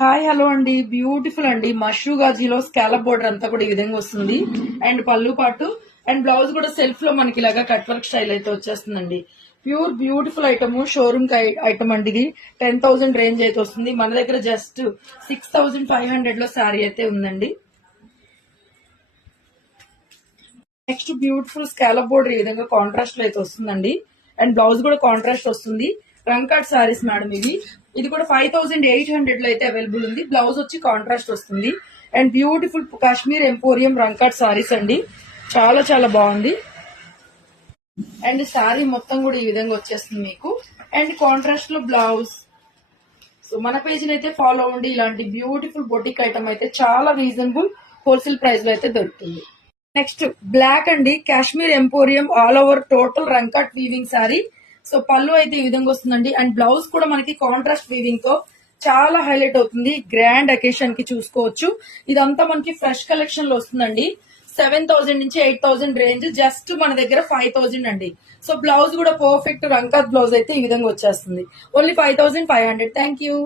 Hi hello అండి, beautiful అండి. Mashru గాజీలో scallop border అంతా కూడా ఈ విధంగా వస్తుంది. అండ్ పళ్ళు పాటు అండ్ బ్లౌజ్ కూడా సెల్ఫ్ లో మనకి ఇలాగా కట్ వర్క్ స్టైల్ అయితే వచ్చేస్తుందండి. Pure beautiful item, showroom item అండి. ఇది 10,000 రేంజ్ అయితే వస్తుంది. మన దగ్గర జస్ట్ 6,500 లో శారీ అయితే ఉందండి. నెక్స్ట్ బ్యూటిఫుల్ స్కాలప్ బోర్డర్ ఈ విధంగా కాంట్రాస్ట్ లో అయితే వస్తుందండి. అండ్ బ్లౌజ్ కూడా కాంట్రాస్ట్ వస్తుంది. రంకాట్ సారీస్ మేడం ఇవి. ఇది కూడా 5,800 లో అయితే అవైలబుల్ ఉంది. బ్లౌజ్ వచ్చి కాంట్రాస్ట్ వస్తుంది. అండ్ బ్యూటిఫుల్ కాశ్మీర్ ఎంపోరియం రంకాట్ సారీస్ అండి. చాలా చాలా బాగుంది. అండ్ సారీ మొత్తం కూడా ఈ విధంగా వచ్చేస్తుంది మీకు. అండ్ కాంట్రాస్ట్ లో బ్లౌజ్. సో మన పేజ్ అయితే ఫాలో అవ్వండి. ఇలాంటి బ్యూటిఫుల్ బొటిక్ ఐటమ్ అయితే చాలా రీజనబుల్ హోల్సేల్ ప్రైస్ లో అయితే దొరుకుతుంది. నెక్స్ట్ బ్లాక్ అండి, Kashmir emporium all over total రంకాట్ వీవింగ్ సారీ. సో పళ్ళు అయితే ఈ విధంగా వస్తుందండి. అండ్ బ్లౌజ్ కూడా మనకి కాంట్రాస్ట్ వీవింగ్ తో చాలా హైలైట్ అవుతుంది. గ్రాండ్ అకేషన్ కి చూసుకోవచ్చు. ఇదంతా మనకి ఫ్రెష్ కలెక్షన్ లో వస్తుందండి. 7,000 నుంచి 8,000 రేంజ్, జస్ట్ మన దగ్గర 5,000 అండి. సో బ్లౌజ్ కూడా పర్ఫెక్ట్ రంకాత్ బ్లౌజ్ అయితే ఈ విధంగా వచ్చేస్తుంది. ఓన్లీ 5,500. Thank you.